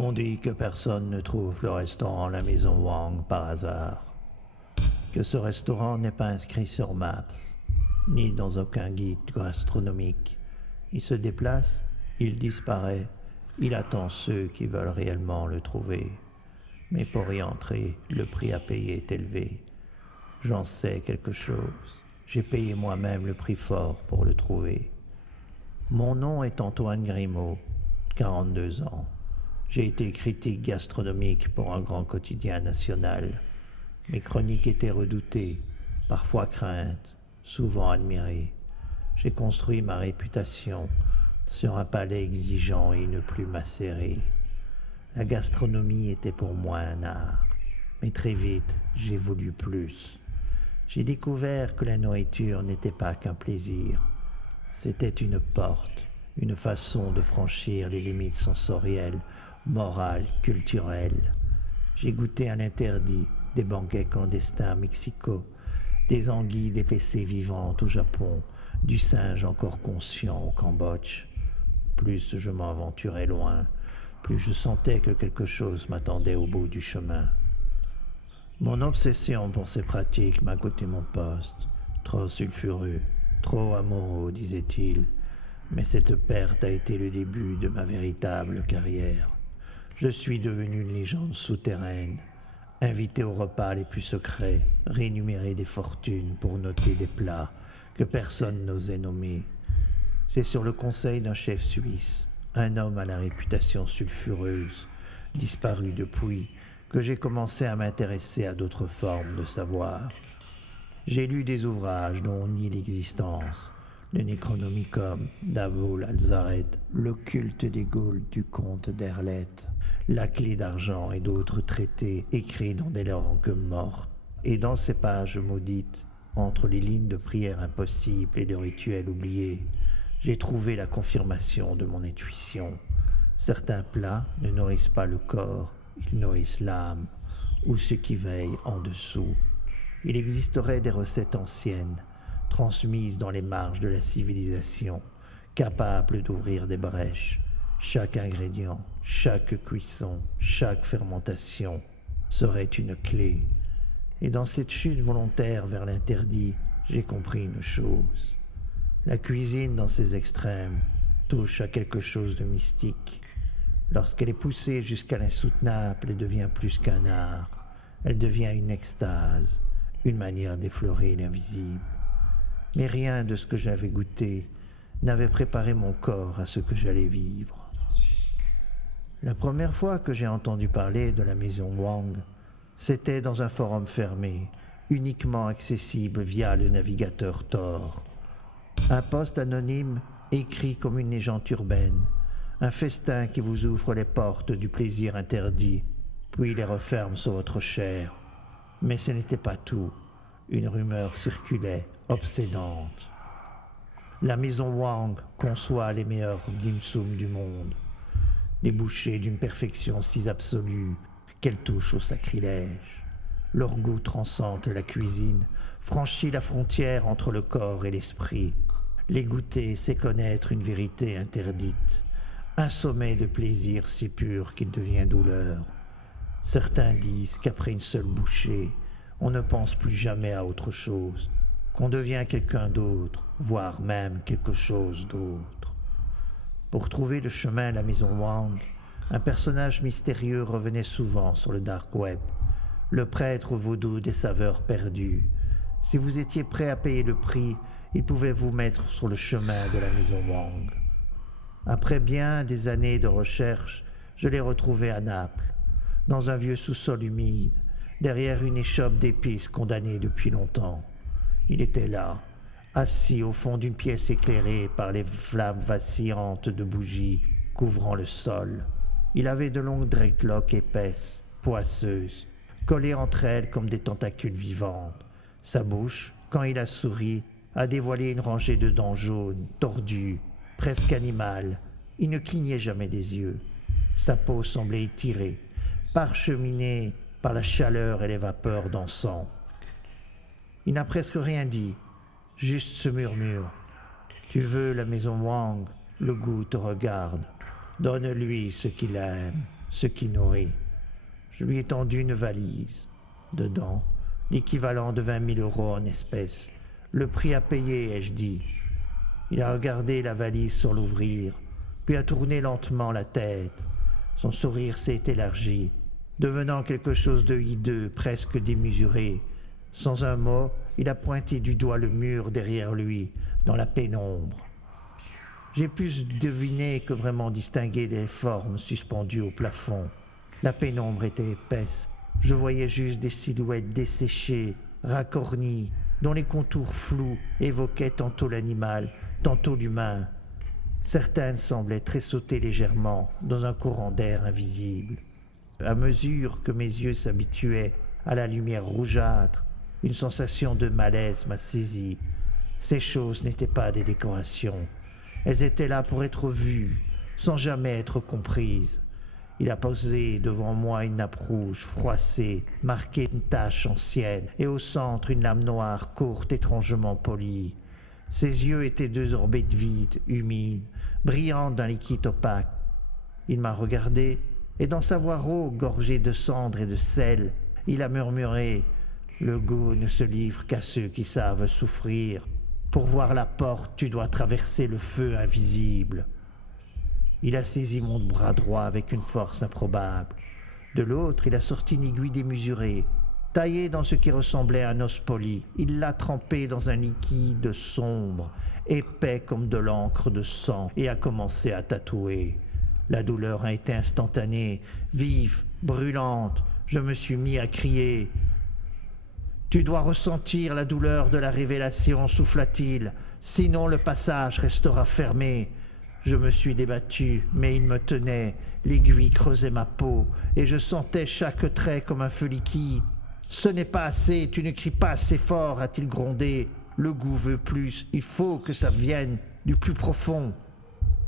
On dit que personne ne trouve le restaurant La Maison Wang par hasard, que ce restaurant n'est pas inscrit sur Maps, ni dans aucun guide gastronomique. Il se déplace, il disparaît, il attend ceux qui veulent réellement le trouver. Mais pour y entrer, le prix à payer est élevé. J'en sais quelque chose. J'ai payé moi-même le prix fort pour le trouver. Mon nom est Antoine Grimaud, 42 ans. J'ai été critique gastronomique pour un grand quotidien national. Mes chroniques étaient redoutées, parfois craintes, souvent admirées. J'ai construit ma réputation sur un palais exigeant et une plume acérée. La gastronomie était pour moi un art, mais très vite, j'ai voulu plus. J'ai découvert que la nourriture n'était pas qu'un plaisir. C'était une porte, une façon de franchir les limites sensorielles, morales, culturelles. J'ai goûté à l'interdit, des banquets clandestins à Mexico, des anguilles dépecées vivantes au Japon, du singe encore conscient au Cambodge. Plus je m'aventurais loin, plus je sentais que quelque chose m'attendait au bout du chemin. Mon obsession pour ces pratiques m'a coûté mon poste. Trop sulfureux, trop amoureux, disait-il. Mais cette perte a été le début de ma véritable carrière. Je suis devenu une légende souterraine, invité aux repas les plus secrets, rémunérer des fortunes pour noter des plats que personne n'osait nommer. C'est sur le conseil d'un chef suisse, un homme à la réputation sulfureuse, disparu depuis, que j'ai commencé à m'intéresser à d'autres formes de savoir. J'ai lu des ouvrages dont on nie l'existence, le Necronomicon d'Abul Alzared, le culte des Gaules du comte d'Herlet, la clé d'argent et d'autres traités écrits dans des langues mortes. Et dans ces pages maudites, entre les lignes de prières impossibles et de rituels oubliés, j'ai trouvé la confirmation de mon intuition. Certains plats ne nourrissent pas le corps, ils nourrissent l'âme, ou ce qui veille en dessous. Il existerait des recettes anciennes, transmises dans les marges de la civilisation, capables d'ouvrir des brèches. Chaque ingrédient, chaque cuisson, chaque fermentation serait une clé. Et dans cette chute volontaire vers l'interdit, j'ai compris une chose. La cuisine dans ses extrêmes touche à quelque chose de mystique. Lorsqu'elle est poussée jusqu'à l'insoutenable, elle devient plus qu'un art. Elle devient une extase, une manière d'effleurer l'invisible. Mais rien de ce que j'avais goûté n'avait préparé mon corps à ce que j'allais vivre. La première fois que j'ai entendu parler de la maison Wang, c'était dans un forum fermé, uniquement accessible via le navigateur Tor. Un poste anonyme écrit comme une légende urbaine, un festin qui vous ouvre les portes du plaisir interdit, puis les referme sur votre chair. Mais ce n'était pas tout. Une rumeur circulait, obsédante. La maison Wang conçoit les meilleurs dim sum du monde, les bouchées d'une perfection si absolue qu'elle touche au sacrilège. Leur goût transcende la cuisine, franchit la frontière entre le corps et l'esprit. Les goûter, c'est connaître une vérité interdite, un sommet de plaisir si pur qu'il devient douleur. Certains disent qu'après une seule bouchée, on ne pense plus jamais à autre chose, qu'on devient quelqu'un d'autre, voire même quelque chose d'autre. Pour trouver le chemin à la maison Wang, un personnage mystérieux revenait souvent sur le dark web, le prêtre vaudou des saveurs perdues. Si vous étiez prêt à payer le prix, il pouvait vous mettre sur le chemin de la maison Wang. Après bien des années de recherche, je l'ai retrouvé à Naples, dans un vieux sous-sol humide, derrière une échoppe d'épices condamnée depuis longtemps. Il était là, assis au fond d'une pièce éclairée par les flammes vacillantes de bougies couvrant le sol. Il avait de longues dreadlocks épaisses, poisseuses, collées entre elles comme des tentacules vivantes. Sa bouche, quand il a souri, a dévoilé une rangée de dents jaunes, tordues, presque animales. Il ne clignait jamais des yeux. Sa peau semblait étirée, parcheminée par la chaleur et les vapeurs d'encens. Il n'a presque rien dit, juste ce murmure. « Tu veux la maison Wang, le goût te regarde. Donne-lui ce qu'il aime. ce qui nourrit. Je lui ai tendu une valise. Dedans, l'équivalent de 20 000 € en espèces. Le prix à payer, ai-je dit. Il a regardé la valise sans l'ouvrir, puis a tourné lentement la tête. Son sourire s'est élargi, devenant quelque chose de hideux, presque démesuré. Sans un mot, il a pointé du doigt le mur derrière lui, dans la pénombre. J'ai plus deviné que vraiment distinguer des formes suspendues au plafond. La pénombre était épaisse. Je voyais juste des silhouettes desséchées, racornies, dont les contours flous évoquaient tantôt l'animal, tantôt l'humain. Certaines semblaient tressauter légèrement dans un courant d'air invisible. À mesure que mes yeux s'habituaient à la lumière rougeâtre, une sensation de malaise m'a saisi. Ces choses n'étaient pas des décorations. Elles étaient là pour être vues, sans jamais être comprises. Il a posé devant moi une nappe rouge, froissée, marquée d'une tache ancienne, et au centre une lame noire courte, étrangement polie. Ses yeux étaient deux orbites vides, humides, brillantes d'un liquide opaque. Il m'a regardé, et dans sa voix rauque, gorgée de cendre et de sel, il a murmuré « Le goût ne se livre qu'à ceux qui savent souffrir. Pour voir la porte, tu dois traverser le feu invisible. » Il a saisi mon bras droit avec une force improbable. De l'autre, il a sorti une aiguille démesurée. Taillée dans ce qui ressemblait à un os poli, il l'a trempée dans un liquide sombre, épais comme de l'encre de sang, et a commencé à tatouer. La douleur a été instantanée, vive, brûlante. Je me suis mis à crier. « Tu dois ressentir la douleur de la révélation, souffla-t-il, sinon le passage restera fermé. » Je me suis débattu, mais il me tenait. L'aiguille creusait ma peau, et je sentais chaque trait comme un feu liquide. « Ce n'est pas assez, tu ne cries pas assez fort, a-t-il grondé. Le goût veut plus, il faut que ça vienne du plus profond. »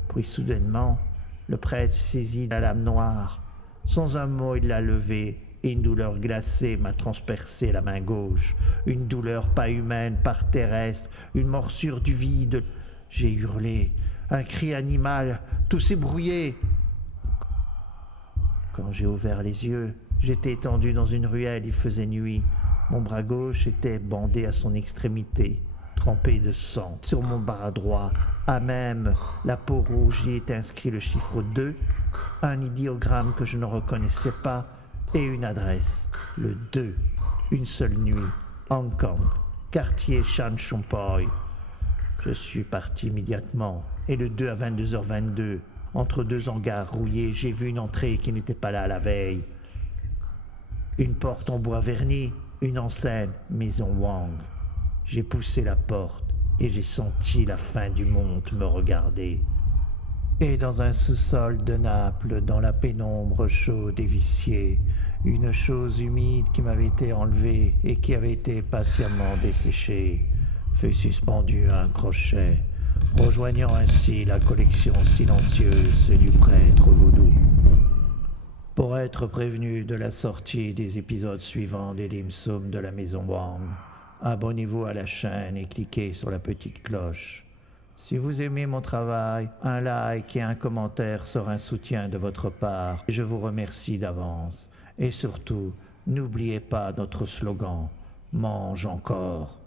Puis soudainement, le prêtre saisit la lame noire. Sans un mot, il l'a levée, et une douleur glacée m'a transpercé la main gauche. Une douleur pas humaine, pas terrestre, une morsure du vide. J'ai hurlé. Un cri animal, tout s'est brouillé. Quand j'ai ouvert les yeux, j'étais étendu dans une ruelle, il faisait nuit. Mon bras gauche était bandé à son extrémité, trempé de sang. Sur mon bras droit, à même la peau rouge, y était inscrit le chiffre 2, un idéogramme que je ne reconnaissais pas, et une adresse, le 2, une seule nuit, Hong Kong, quartier Chan Chon Poi. Je suis parti immédiatement, et le 2 à 22h22, entre deux hangars rouillés, j'ai vu une entrée qui n'était pas là la veille. Une porte en bois verni, une enseigne, Maison Wang. J'ai poussé la porte, et j'ai senti la fin du monde me regarder. Et dans un sous-sol de Naples, dans la pénombre chaude et viciée, une chose humide qui m'avait été enlevée et qui avait été patiemment desséchée, fut suspendue à un crochet, rejoignant ainsi la collection silencieuse du prêtre vaudou. Pour être prévenu de la sortie des épisodes suivants des Dim Sum de la Maison Wang, abonnez-vous à la chaîne et cliquez sur la petite cloche. Si vous aimez mon travail, un like et un commentaire sera un soutien de votre part. Je vous remercie d'avance. Et surtout, n'oubliez pas notre slogan « Mange encore ».